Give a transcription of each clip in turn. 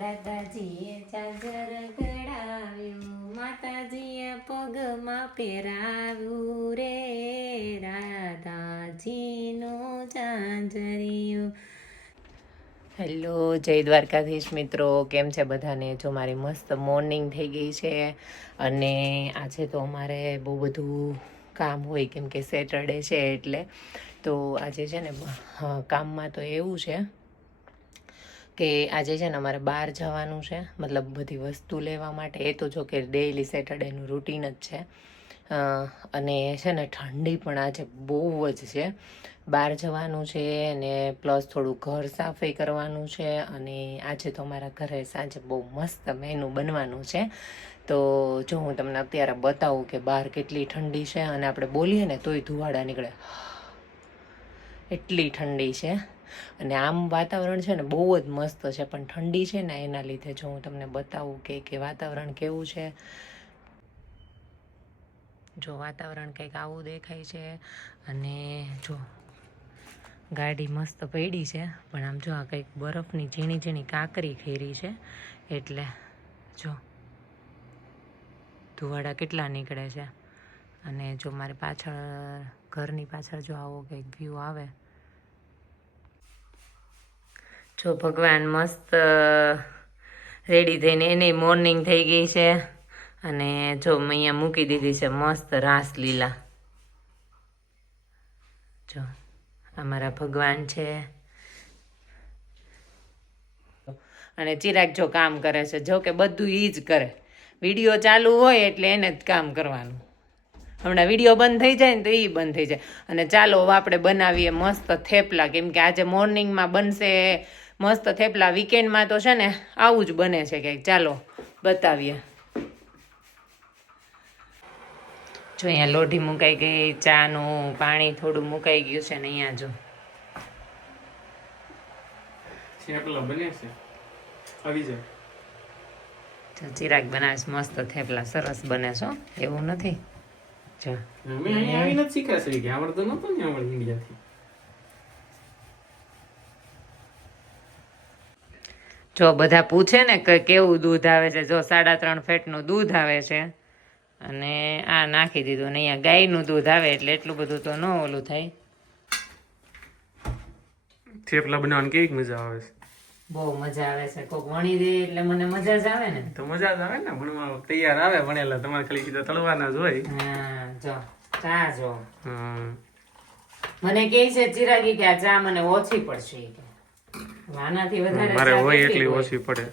દાદાજીએ ચાદર ઘડાવ્યું માતાજીએ પગમાં પહેરાવ્યું રે, રાધાજીનું ચાંજરિયું. હેલો, જય દ્વારકાધીશ મિત્રો, કેમ છે બધાને? જો મારી મસ્ત મોર્નિંગ થઈ ગઈ છે અને આજે તો અમારે બહુ બધું કામ હોય, કેમ કે સેટરડે છે એટલે. તો આજે છે ને કામમાં તો એવું છે કે આજે છે ને અમારે બહાર જવાનું છે, મતલબ બધી વસ્તુ લેવા માટે. એ તો જો કે ડેઈલી સેટરડેનું રૂટીન જ છે. અને છે ને ઠંડી પણ આજે બહુ જ છે. બહાર જવાનું છે અને પ્લસ થોડું ઘર સાફઈ કરવાનું છે અને આજે તો અમારા ઘરે સાંજે બહુ મસ્ત મેનુ બનવાનું છે. તો જો હું તમને અત્યારે બતાવું કે બહાર કેટલી ઠંડી છે અને આપણે બોલીએ ને તોય ધુવાડા નીકળે. એટલી ઠંડી છે. અને આમ વાતાવરણ છે ને બહુ જ મસ્ત છે, પણ ઠંડી છે ને એના લીધે જો હું તમને બતાવું કે કે વાતાવરણ કેવું છે. જો વાતાવરણ કંઈક આવું દેખાય છે અને જો ગાડી મસ્ત પડી છે, પણ આમ જો આ કંઈક બરફની ઝીણી ઝીણી કાંકરી ખેરી છે, એટલે જો ધુવાડા કેટલા નીકળે છે. અને જો મારી પાછળ, ઘરની પાછળ જો આવો કંઈક વ્યૂ આવે જો ભગવાન મસ્ત રેડી થઈને એની મોર્નિંગ થઈ ગઈ છે. અને જો અહીંયા મૂકી દીધી છે મસ્ત રાસલીલા જો, અમારા ભગવાન છે. અને ચિરાગ જો કામ કરે છે, જો કે બધું ઈ જ કરે. વીડિયો ચાલુ હોય એટલે એને જ કામ કરવાનું. હમણાં વીડિયો બંધ થઈ જાય ને તો એ બંધ થઈ જાય. અને ચાલો આપણે બનાવીએ મસ્ત થેપલા. કેમ કે આજે મોર્નિંગમાં બનશે મસ્ત થેપલા વીકેન્ડમાં તો છે ને આવું જ બને છે કંઈક ચાલો બતાવીએ. જો અહીંયા લોઢી મુકાઈ ગઈ ચાનું પાણી થોડું મુકાઈ ગયું છે ને અહીંયા જો. થેપલા બને છે. આવી જાય. જો ચિરાગ બનાવે છે મસ્ત થેપલા. સરસ બને છે એવું નથી? જો. મેં અહીંયા આવીને જ શીખ્યા છે કે આવડતો નતો ને આવડ ઇન્ડિયાથી. જો બધા પૂછે ને કે કેવું દૂધ આવે છે જો સાડા ત્રણ ફેટનું દૂધ આવે છે અને આ નાખી દીધું ને અહીંયા ગાયનું દૂધ આવે એટલે એટલું બધું તો ન ઓલું થાય. થેપલા બનાવવાની કેવી મજા આવે છે? બહુ મજા આવે છે. કોક વણી દે એટલે મને મજા જ આવે ને. તો મજા જ આવે ને ભણવા તૈયાર આવે ભણેલા તમારે ખાલી કીધા તળવાના જ હોય. હા જો ચા જો. હમ. મને કહે છે ચિરાગી કે આ ચા મને ઓછી પડશે. આનાથી વધારે મારે હોય એટલી ઓછી પડે.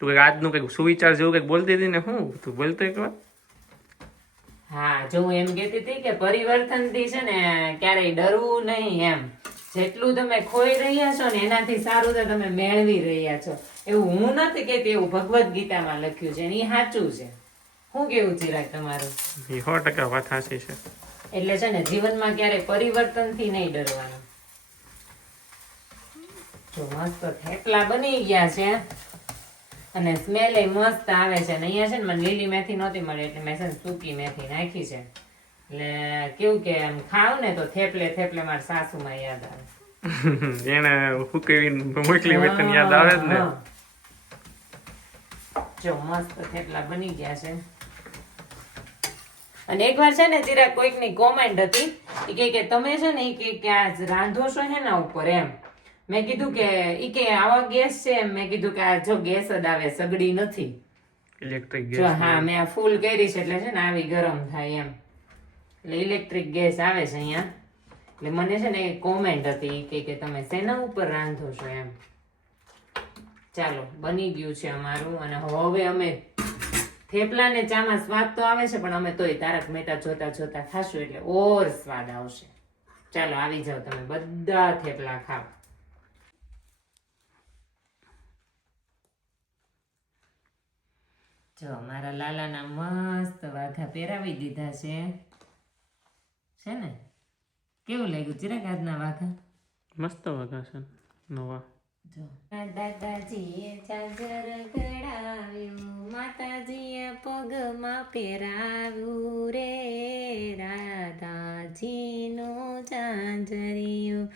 તું કંઈક આજનું કંઈક સુવિચાર જેવું કંઈક બોલતી હતી ને શું તું બોલતો એક વાર હા જો હું એમ કહેતી હતી કે પરિવર્તનથી છે ને ક્યારેય ડરવું નહીં એમ. જેટલું તમે ખોઈ રહ્યા છો ને એનાથી સારું તો તમે મેળવી રહ્યા છો. એવું હું નથી કહેતી એવું ભગવદ્ ગીતામાં લખ્યું છે એ સાચું છે. શું કેવું ચિરાગ તમારું? સો ટકા વાત સાચી છે. એટલે છે ને જીવનમાં ક્યારેય પરિવર્તનથી નહીં ડરવાનું. જો મસ્ત થેપલા બની ગયા છે. અને સ્મેલ મસ્ત આવે છે. અને અહીંયા છે ને મને લીલી મેથી નહોતી મળી એટલે મેં છે ને સૂકી મેથી નાખી છે. એટલે કેવું કે આમ ખાવ ને તો થેપલે થેપલે મારા સાસુમાં યાદ આવે. એને હુકવીને મોકલી હોય યાદ આવે જ ને. જો મસ્ત થેપલા બની ગયા છે. અને એકવાર છે ને ચિરાગ કોઈકની કોમેન્ટ હતી. કે કે તમે છે ને કે કે આ રાંધો છો હેના ઉપર એમ. મેં કીધું કે ઈ કે આવા ગેસ છે એમ. મેં કીધું કે આ જો ગેસ જ આવે સગડી નથી. ઇલેક્ટ્રિક જો ગેસ હા મેં આ ફૂલ કરી છે એટલે છે ને આવી ગરમ થાય એમ. એટલે ઇલેક્ટ્રિક ગેસ આવે છે અહીંયા. એટલે મને છે ને કોમેન્ટ હતી કે કે તમે શેના ઉપર રાંધો છો એમ. ચાલો બની ગયું છે અમારું. અને હવે અમે થેપલા ને ચામાં સ્વાદ તો આવે છે પણ અમે તોય તારક મહેતા જોતા જોતા ખાશું એટલે ઓર સ્વાદ આવશે. ચાલો આવી જાઓ તમે. બધા થેપલા ખાઓ. જો મારા લાલાના મસ્ત વાઘા પહેરાવી દીધા છે. છે ને? કેવું લાગ્યું? ચિરાગ આજના વાઘા? મસ્ત વાઘા છે નવા. જો. દાદાજીએ ચાજર ઘડાવ્યું માતાજીએ પગમાં પહેરાવ્યું રે. રાધાજીનું ઝાંઝરિયું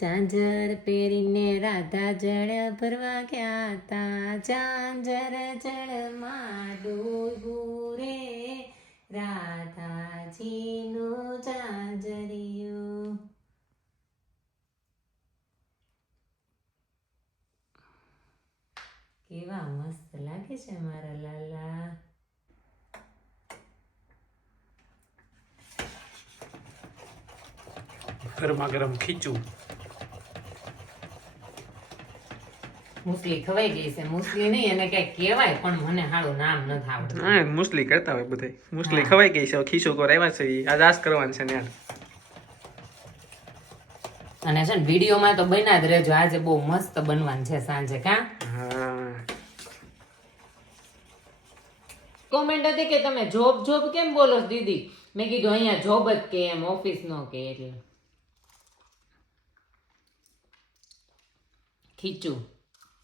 ઝાંઝર પહેરીને રાધા જળ ભરવા ગયા તા. ઝાંઝર જળમાં ડૂબું રે રાધાજીનું ઝાંઝરિયું કેવા મસ્ત લાગે છે મારા લાલા. ગરમા ગરમ ખીચું. મુસલી ખવાઈ ગઈ છે. મુસલી નહીં એને કઈ કહેવાય પણ મને સારું નામ નથી આવડતું. હા મુસલી કરતા હોય બધે. મુસલી ખવાઈ ગઈ છે ખીસો કોર આવ્યા છે આજ કરવાનું છે ને અને છે ને વિડીયોમાં તો બન્યા જ રહેજો. આજે બહુ મસ્ત બનવાનું છે સાંજે કા? હા. કોમેન્ટ હતી કે તમે જોબ જોબ કેમ બોલો છો દીદી? મેં કીધું અહીંયા જોબ જ કે એમ ઓફિસ નો કે એટલે. ખીચું.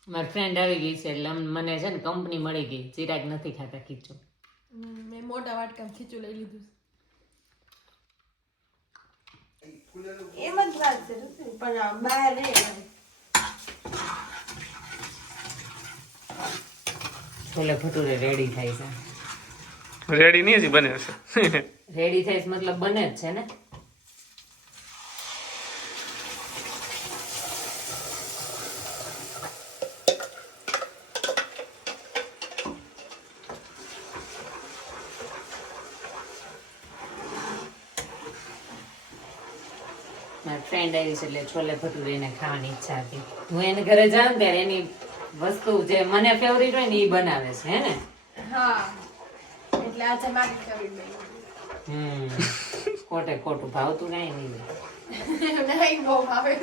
મારી ફ્રેન્ડ આવી ગઈ છે એટલે મને છે ને કંપની મળી ગઈ. ચિરાગ નથી ખાતા ખીચું. મેં મોટા વાટકા ખીચું લઈ લીધું એમ જ વાત છે પણ આ બહાર છોલે ભટુરે રેડી થાય છે. રેડી નહીં હજી બને છે રેડી થાય મતલબ બને જ છે ને? ફ્રેન્ડ આવી છે એટલે છોલે ભટુરે એને ખાવાની ઈચ્છા હતી. હું એને ઘરે જાઉં ત્યારે એની વસ્તુ જે મને ફેવરિટ હોય ને એ બનાવે છે હે ને? હા. એટલે આજે મારે કરવી હમ. ખોટે ખોટું ભાવતું કઈ નહીં. નહીં બહુ ભાવે.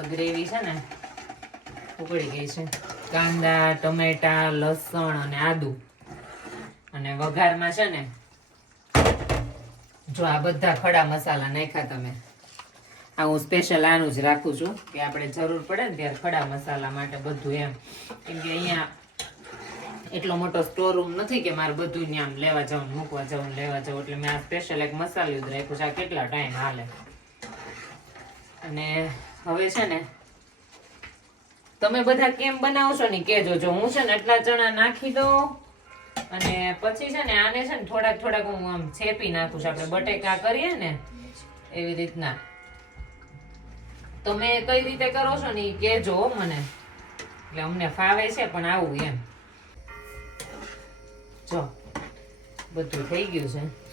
મસ્ત ગ્રેવી છે ને, ઉકળી ગઈ છે. કાંદા, ટમેટા, લસણ અને આદુ. અને વઘારમાં છે ને, જો આ બધા ખડા મસાલા નાખ્યા તમે, આ હું સ્પેશિયલ આનું જ રાખું છું કે આપણે જરૂર પડે ને ત્યારે ખડા મસાલા માટે બધું એમ. કેમ કે અહીંયા એટલો મોટો સ્ટોર રૂમ નથી કે મારે બધું આમ લેવા જવું મૂકવા જવું લેવા જવું એટલે મેં આ સ્પેશિયલ એક મસાલો જ રાખ્યું છે. આ કેટલા ટાઈમ હાલે? અને હવે છે ને, તમે બધા કેમ બનાવો છો ને કેજો જો હું છે ને એટલા ચણા નાખી દઉં અને પછી છે ને આને છે ને થોડાક થોડાક હું આમ છેપી નાખું છું. આપણે બટેકા કરીએ ને એવી રીતના. તમે કઈ રીતે કરો છો ને કેજો મને. એટલે અમને ફાવે છે પણ આવું એમ. જો, બધું થઈ ગયું છે.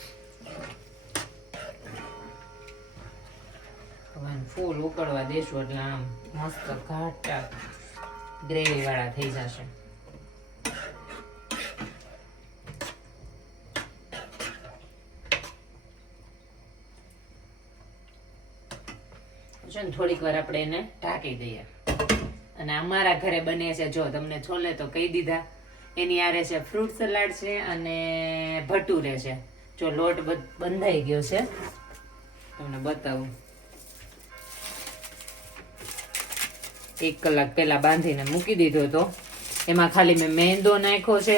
હવે ફૂલ ઉકળવા દેશું એટલે આમ મસ્ત ઘાટા ગ્રેવી વાળા થઈ જશે. ને થોડીક વાર આપણે એને ઢાંકી દઈએ. અને અમારા ઘરે બને છે, જો તમને છોલે તો કહી દીધા. એની આરે છે ફ્રૂટ સલાડ છે અને ભટુરે છે. જો લોટ બંધાઈ ગયો છે. તમને બતાવું. એક કલાક પહેલા બાંધીને મૂકી દીધો હતો. એમાં ખાલી મેં મેંદો નાખ્યો છે.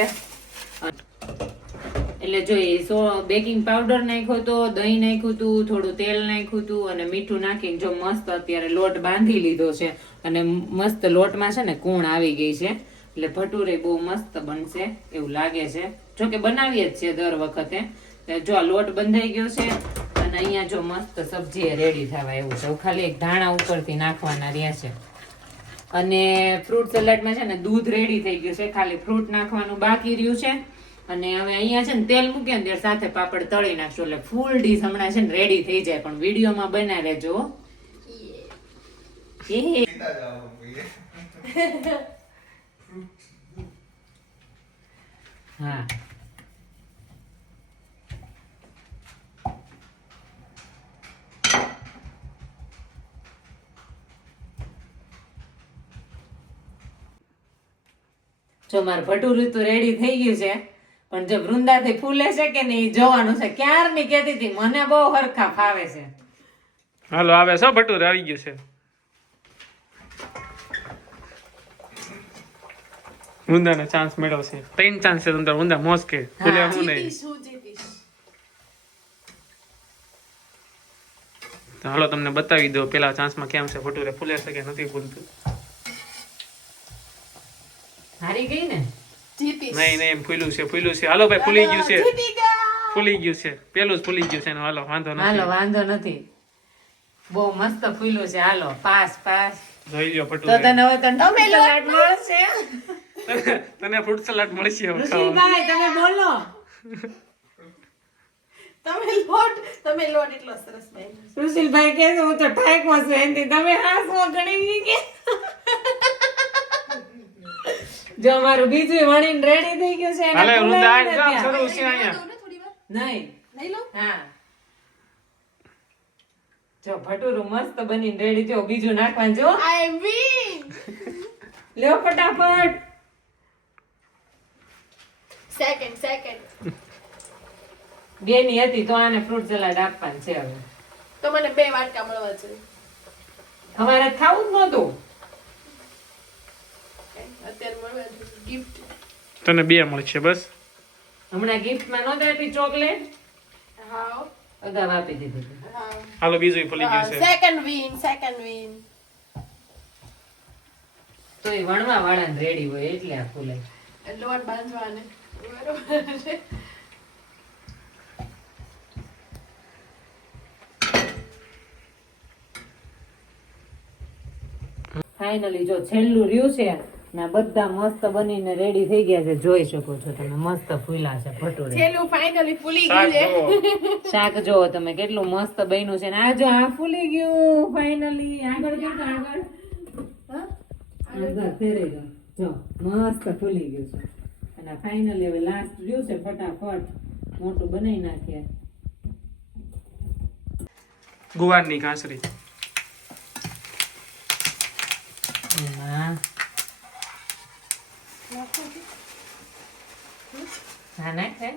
એટલે જો એ સો બેકિંગ પાવડર નાખ્યો તો, દહીં નાખ્યું હતું થોડું તેલ નાખ્યું હતું અને મીઠું નાખીને જો મસ્ત અત્યારે લોટ બાંધી લીધો છે અને મસ્ત લોટમાં છે ને કૂણ આવી ગઈ છે. એટલે ભટુરે બહુ મસ્ત બનશે એવું લાગે છે. જો કે બનાવીએ જ છે દર વખતે. જો આ લોટ બંધાઈ ગયો છે અને અહીંયા જો મસ્ત સબ્જી રેડી થવા એવું છે. ખાલી એક ધાણા ઉપરથી નાખવાના રહ્યા છે. અને ફ્રૂટ સલાડમાં છે ને દૂધ રેડી થઈ ગયું છે. ખાલી ફ્રૂટ નાખવાનું બાકી રહ્યું છે. અને હવે અહીંયા છે ને તેલ મૂકીએ ને ત્યારે સાથે પાપડ તળી નાખશું. એટલે ફૂલ ડીશ હમણાં છે ને રેડી થઈ જાય. પણ વિડીયોમાં બના રહેજો. હા. જો મારું ભટુરું તો રેડી થઈ ગયું છે પણ જો વૃંદાથી ફૂલે છે કે નહીં જોવાનું છે. ક્યારની કહેતી હતી? મને બહુ હરખા ફાવે છે. હાલો આવે છે ભટુર આવી ગયું છે. ઊંધાનો ચાન્સ મેળવ્યો છે. ત્રણ ચાન્સ છે તમને ઊંધા મોસ કે ફૂલે હું નહીં હાલો તમને બતાવી દો પેલા ચાન્સમાં કેમ છે ભટુરે ફૂલે છે કે નથી ફૂલતું? હારી ગઈ ને? જીતી નહીં નહીં એમ ફૂલ્યું છે ફૂલ્યું છે. હાલો ભાઈ ફૂલી ગયું છે. ફૂલી ગયું. છે. પેલું જ ફૂલી ગયું છે એનું હાલો વાંધો હાલો વાંધો નથી. બહુ મસ્ત ફૂલ્યું છે હાલો પાસ પાસ. જોઈ લ્યો તો તને હવે તને fruit salad મળશે? તને ફ્રૂટ સલાડ મળશે હવે. ઋષિભાઈ તમે બોલો. તમે લોટ તમે લોટ એટલો સરસ ભાઈ સુશીલભાઈ કે હું તો ઠાકમાં છું એનથી તમે ગણી ગઈ કે જો મારું બીજું વણીને રેડી થઈ ગયું છે એને જામ ત્યાં. શરૂ છે અહીંયા. નહીં. લઈ લો હા. જો ભટુરું મસ્ત બનીને રેડી થયો. બીજું નાખવાનું જો. આઈ વિન લ્યો ફટાફટ. સેકન્ડ સેકન્ડ બેની હતી તો આને ફ્રૂટ સલાડ આપવાનું છે હવે. તો મને બે વાટકા મળવા છે. અમારે થાવું જ નહોતું અત્યારે મળવા છે ગિફ્ટ તને બે મળશે બસ? હમણાં ગિફ્ટમાં નહોતી આપી ચોકલેટ? હા અગાઉ આપી દીધી હા હાલો બીજું ફૂલી ગયું છે. સેકન્ડ વિન સેકન્ડ વિન તો એ વણવા વાળાને રેડી હોય એટલે આ ફૂલે. લોટ બાંધવાને. બરોબર ફાઇનલી જો છેલ્લું રહ્યું છે ને બધા મસ્ત બનીને રેડી થઈ ગયા છે. જોઈ શકો છો તમે મસ્ત ફૂલા છે ભટુરે. છેલું ફાઇનલી ફૂલી ગયું છે. શાક જો તમે કેટલું મસ્ત બન્યું છે ને. આ જો આ ફૂલી ગયું ફાઇનલી આગળ જતો આગળ. હા? આગળ ફેરે જો મસ્ત ફૂલી ગયું છે. અને ફાઇનલી હવે લાસ્ટ રહ્યું છે ફટાફટ. મોટું બનાવી નાખીએ. ગુવારની કાંસરી એમાં હા નાખે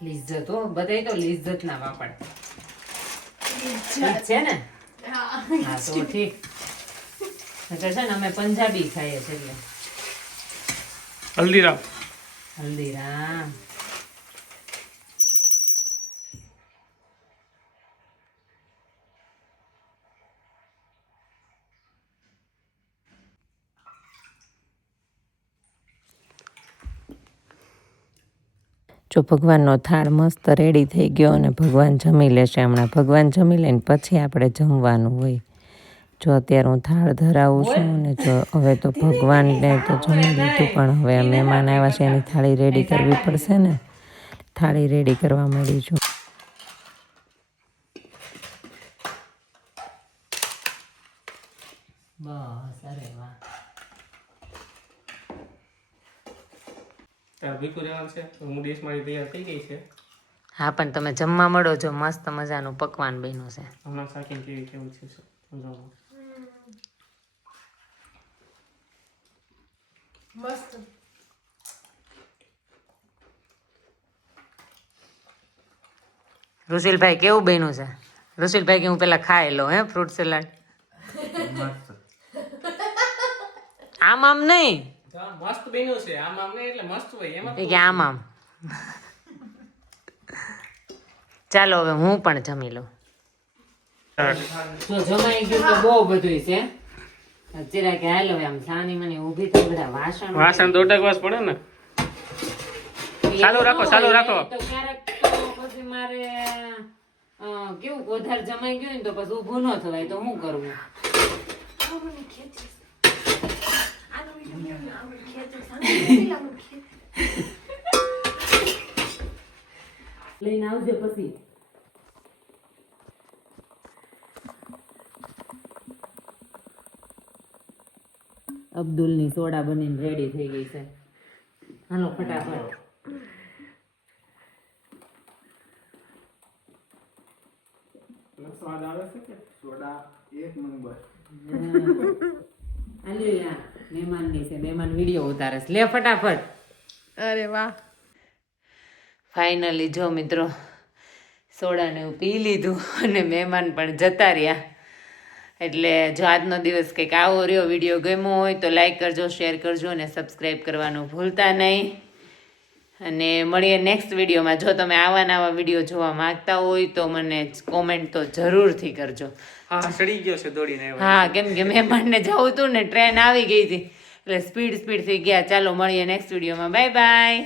લિજ્જત હો બધાય તો લિજ્જત ના વાપડ ઠીક છે ને? હા તો ઠીક. નકર છે ને અમે પંજાબી ખાઈએ છીએ. એટલે હલ્દીરામ. હલ્દીરામ. જો ભગવાનનો થાળ મસ્ત રેડી થઈ ગયો અને ભગવાન જમી લેશે હમણાં. ભગવાન જમી લઈને પછી આપણે જમવાનું હોય. જો અત્યારે હું થાળ ધરાવું છું અને જો હવે તો ભગવાનને તો જમી લીધું, પણ હવે મહેમાન આવ્યા છે, એની થાળી રેડી કરવી પડશે ને? થાળી રેડી કરવા માંડી છું બસ અરે વાહ તો હું ડીશ મારી તૈયાર થઈ ગઈ છે. હા પણ તમે જમવા મળો છો મસ્ત મજાનું પકવાન બન્યું છે. હમણાં શાકીને કેવી કેવું છે સમજાવો. મસ્ત. રુશિલભાઈ કેવું બન્યું છે? રુશિલભાઈ કે હું પેલા ખાઈ લઉં હે ફ્રૂટ સલાડ? આમ આમ નહીં? મસ્ત બન્યું છે. આમ આમ ને એટલે મસ્ત હોય. એમાં કે આમ આમ. ચાલો હવે હું પણ જમી લઉં. તો જમાઈ ગયું તો બહુ બધું છે. અત્યારે કે હાલો આમ સાની મને ઊભી થઈ બધા વાસણ વાસણ તો અટકવા પડે ને. ચાલુ રાખો, ચાલુ રાખો. તો ક્યારેક તો પછી મારે કેવું વધારે જમાઈ ગયું ને તો પછી ઊભું ન થવાય. તો શું કરવું લઈને આવજે પછી. અબ્દુલની સોડા બનીને રેડી થઈ ગઈ છે. હાલો ફટાફટ. સ્વાદ આવે છે કે સોડા એક નંબર? હાલ્યો યા મહેમાનની છે મહેમાન વીડિયો ઉતારે છે. લે ફટાફટ. અરે વાહ. ફાઇનલી જો મિત્રો સોડાને એવું પી લીધું અને મહેમાન પણ જતા રહ્યા. એટલે જો આજનો દિવસ કંઈક આવો રહ્યો વીડિયો ગમ્યો હોય તો લાઈક કરજો શેર કરજો અને સબસ્ક્રાઈબ કરવાનું ભૂલતા નહીં. અને મળીએ નેક્સ્ટ વિડીયોમાં. જો તમે આવા નવા વીડિયો જોવા માંગતા હોય તો મને કોમેન્ટ તો જરૂરથી કરજો. હા સડી ગયો છે દોડીને હા કેમ કે મહેમાનને જવું હતું ને ટ્રેન આવી ગઈ હતી. એટલે સ્પીડ સ્પીડથી ગયા. ચાલો મળીએ નેક્સ્ટ વિડીયોમાં. Bye bye